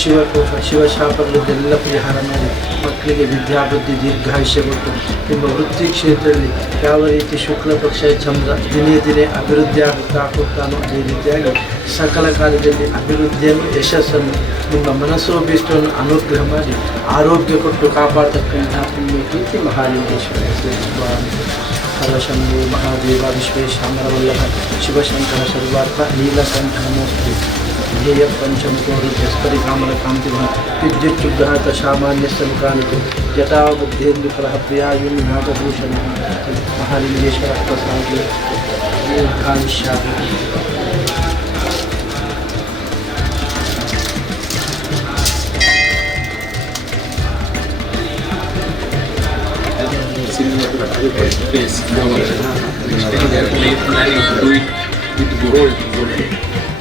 ಶಿವಕೋಶ ಶಿವಶಾಪಗಳಿಗೆಲ್ಲ ಪರಿಹಾರ ಮಾಡಿ ಮಕ್ಕಳಿಗೆ ವಿದ್ಯಾಬುದ್ಧಿ ದೀರ್ಘಾಯುಷ್ಯ ಕೊಟ್ಟು ನಿಮ್ಮ ವೃತ್ತಿ ಕ್ಷೇತ್ರದಲ್ಲಿ ಯಾವ ರೀತಿ ಶುಕ್ಲ ಪಕ್ಷ ಚಂದ್ರ ದಿನೇ ದಿನೇ ಅಭಿವೃದ್ಧಿ ಆಗುತ್ತಾ ಹೋಗ್ತಾನೋ ಅದೇ ರೀತಿಯಾಗಿ ಸಕಲ ಕಾಲದಲ್ಲಿ ಅಭಿವೃದ್ಧಿಯನ್ನು ಯಶಸ್ಸನ್ನು ನಿಮ್ಮ ಮನಸ್ಸೋಭಿಷ್ಟವನ್ನು ಅನುಗ್ರಹ ಮಾಡಿ ಆರೋಗ್ಯ ಕೊಟ್ಟು ಕಾಪಾಡತಕ್ಕಂತಹ ಪುಣ್ಯಕೀರ್ತಿ ಮಹಾಲಿಂಗೇಶ್ವರ ಹರಶಂಭು ಮಹಾದೇವ ವಿಶ್ವೇಶಾಮರವಲ್ಲಭ ಶಿವಶಂಕರ ಸರ್ವಾರ್ಥ ನೀಲಕಂಠ ನಮೋಸ್ತು ಧ್ಯೇಯ ಪಂಚಮಕೋರುಸ್ಪರಿಕಾಮಲ ಕಾಂತಿ ವಿದ್ಯುಚ್ಛುಗ್ರಹತ ಸಾಮಾನ್ಯ ಸಂಕ್ರಾಂತಿ ಜಟಾಬುದ್ಧೇಂದು ಕಲಹ ಪ್ರಿಯಾಯುನ್ ನಾಗಭೂಷಣ ಮಹಾಲಿಂಗೇಶ್ವರ ಪ್ರಸಾದ ದೀರ್ಘಾಯುಷ್ಯ Yes, they are planning to do it with gold.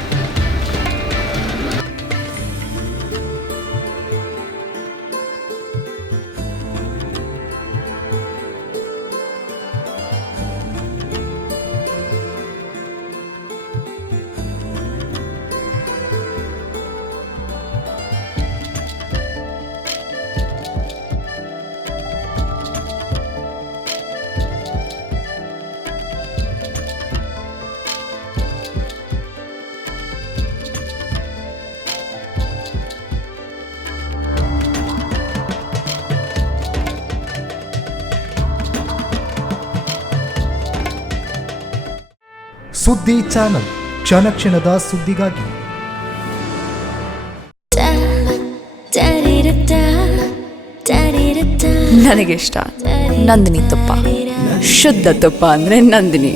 ಸುದ್ದಿ ಚಾನಲ್ ಕ್ಷಣ ಕ್ಷಣದ ಸುದ್ದಿಗಾಗಿ. ನನಗಿಷ್ಟ ನಂದಿನಿ ತುಪ್ಪ, ಶುದ್ಧ ತುಪ್ಪ ಅಂದ್ರೆ ನಂದಿನಿ.